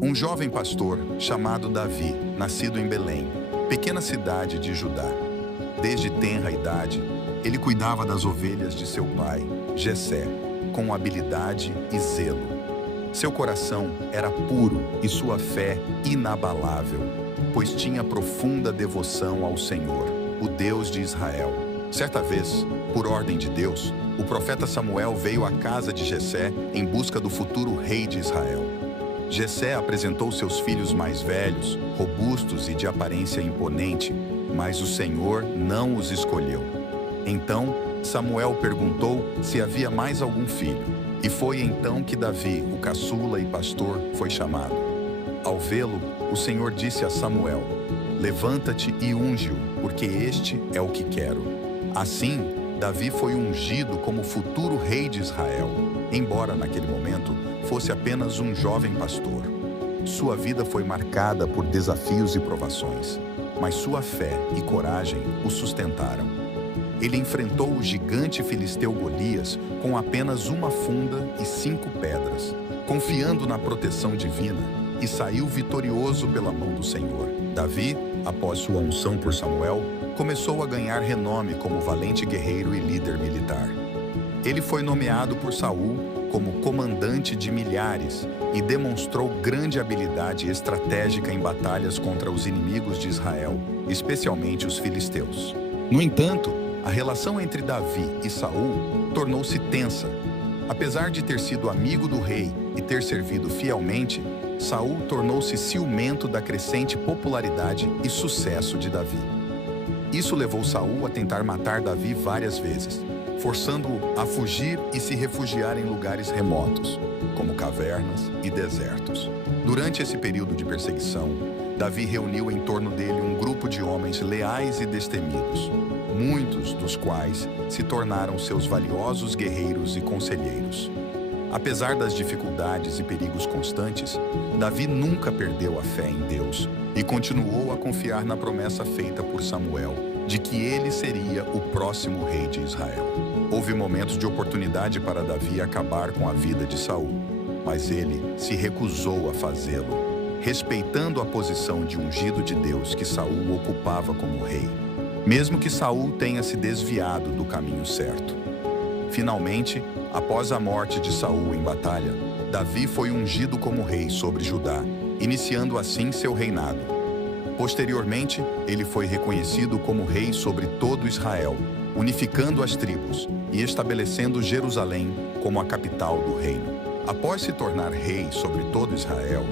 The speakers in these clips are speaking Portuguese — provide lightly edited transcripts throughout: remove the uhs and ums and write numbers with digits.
Um jovem pastor chamado Davi, nascido em Belém, pequena cidade de Judá. Desde tenra idade, ele cuidava das ovelhas de seu pai, Jessé, com habilidade e zelo. Seu coração era puro e sua fé inabalável, pois tinha profunda devoção ao Senhor, o Deus de Israel. Certa vez, por ordem de Deus, o profeta Samuel veio à casa de Jessé em busca do futuro rei de Israel. Jessé apresentou seus filhos mais velhos, robustos e de aparência imponente, mas o Senhor não os escolheu. Então, Samuel perguntou se havia mais algum filho, e foi então que Davi, o caçula e pastor, foi chamado. Ao vê-lo, o Senhor disse a Samuel: "Levanta-te e unge-o, porque este é o que quero." Assim, Davi foi ungido como futuro rei de Israel, embora naquele momento fosse apenas um jovem pastor. Sua vida foi marcada por desafios e provações, mas sua fé e coragem o sustentaram. Ele enfrentou o gigante filisteu Golias com apenas uma funda e 5 pedras, confiando na proteção divina, e saiu vitorioso pela mão do Senhor. Davi, após sua unção por Samuel, começou a ganhar renome como valente guerreiro e líder militar. Ele foi nomeado por Saul como comandante de milhares e demonstrou grande habilidade estratégica em batalhas contra os inimigos de Israel, especialmente os filisteus. No entanto, a relação entre Davi e Saul tornou-se tensa. Apesar de ter sido amigo do rei e ter servido fielmente, Saul tornou-se ciumento da crescente popularidade e sucesso de Davi. Isso levou Saul a tentar matar Davi várias vezes, forçando-o a fugir e se refugiar em lugares remotos, como cavernas e desertos. Durante esse período de perseguição, Davi reuniu em torno dele um grupo de homens leais e destemidos, muitos dos quais se tornaram seus valiosos guerreiros e conselheiros. Apesar das dificuldades e perigos constantes, Davi nunca perdeu a fé em Deus e continuou a confiar na promessa feita por Samuel, de que ele seria o próximo rei de Israel. Houve momentos de oportunidade para Davi acabar com a vida de Saul, mas ele se recusou a fazê-lo, respeitando a posição de ungido de Deus que Saul ocupava como rei, mesmo que Saul tenha se desviado do caminho certo. Finalmente, após a morte de Saul em batalha, Davi foi ungido como rei sobre Judá, iniciando assim seu reinado. Posteriormente, ele foi reconhecido como rei sobre todo Israel, unificando as tribos e estabelecendo Jerusalém como a capital do reino. Após se tornar rei sobre todo Israel,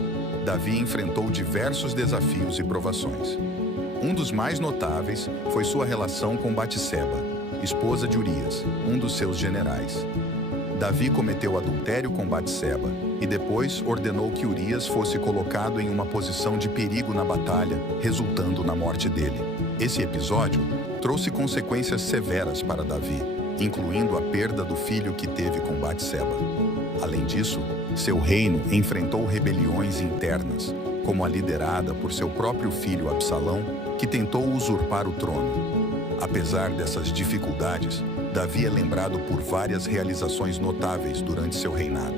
Davi enfrentou diversos desafios e provações. Um dos mais notáveis foi sua relação com Batseba, esposa de Urias, um dos seus generais. Davi cometeu adultério com Batseba e depois ordenou que Urias fosse colocado em uma posição de perigo na batalha, resultando na morte dele. Esse episódio trouxe consequências severas para Davi, incluindo a perda do filho que teve com Batseba. Além disso, seu reino enfrentou rebeliões internas, como a liderada por seu próprio filho Absalão, que tentou usurpar o trono. Apesar dessas dificuldades, Davi é lembrado por várias realizações notáveis durante seu reinado.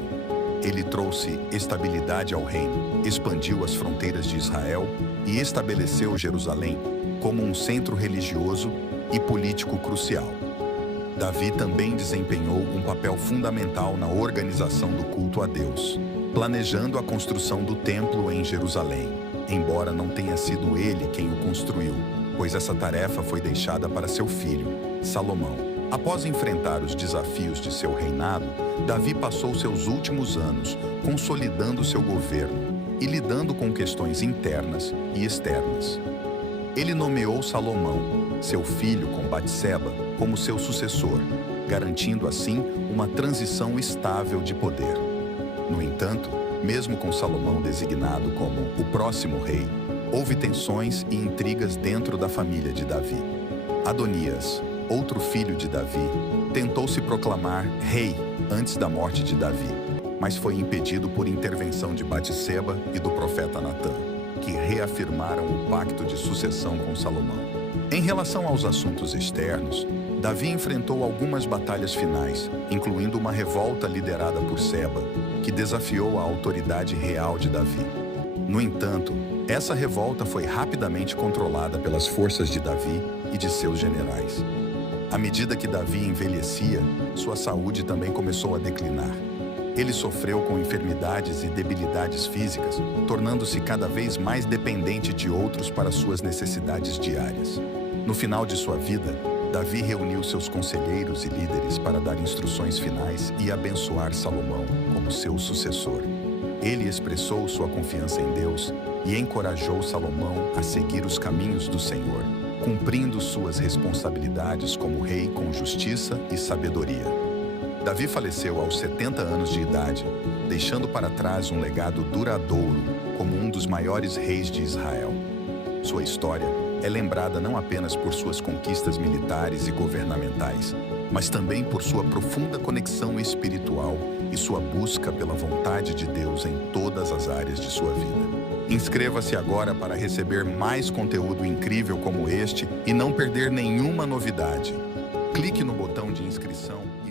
Ele trouxe estabilidade ao reino, expandiu as fronteiras de Israel e estabeleceu Jerusalém como um centro religioso e político crucial. Davi também desempenhou um papel fundamental na organização do culto a Deus, planejando a construção do templo em Jerusalém, embora não tenha sido ele quem o construiu, pois essa tarefa foi deixada para seu filho, Salomão. Após enfrentar os desafios de seu reinado, Davi passou seus últimos anos consolidando seu governo e lidando com questões internas e externas. Ele nomeou Salomão, seu filho com Batseba, como seu sucessor, garantindo assim uma transição estável de poder. No entanto, mesmo com Salomão designado como o próximo rei, houve tensões e intrigas dentro da família de Davi. Adonias, outro filho de Davi, tentou se proclamar rei antes da morte de Davi, mas foi impedido por intervenção de Batseba e do profeta Natã, que reafirmaram o pacto de sucessão com Salomão. Em relação aos assuntos externos, Davi enfrentou algumas batalhas finais, incluindo uma revolta liderada por Seba, que desafiou a autoridade real de Davi. No entanto, essa revolta foi rapidamente controlada pelas forças de Davi e de seus generais. À medida que Davi envelhecia, sua saúde também começou a declinar. Ele sofreu com enfermidades e debilidades físicas, tornando-se cada vez mais dependente de outros para suas necessidades diárias. No final de sua vida, Davi reuniu seus conselheiros e líderes para dar instruções finais e abençoar Salomão como seu sucessor. Ele expressou sua confiança em Deus e encorajou Salomão a seguir os caminhos do Senhor, cumprindo suas responsabilidades como rei com justiça e sabedoria. Davi faleceu aos 70 anos de idade, deixando para trás um legado duradouro como um dos maiores reis de Israel. Sua história é lembrada não apenas por suas conquistas militares e governamentais, mas também por sua profunda conexão espiritual e sua busca pela vontade de Deus em todas as áreas de sua vida. Inscreva-se agora para receber mais conteúdo incrível como este e não perder nenhuma novidade. Clique no botão de inscrição e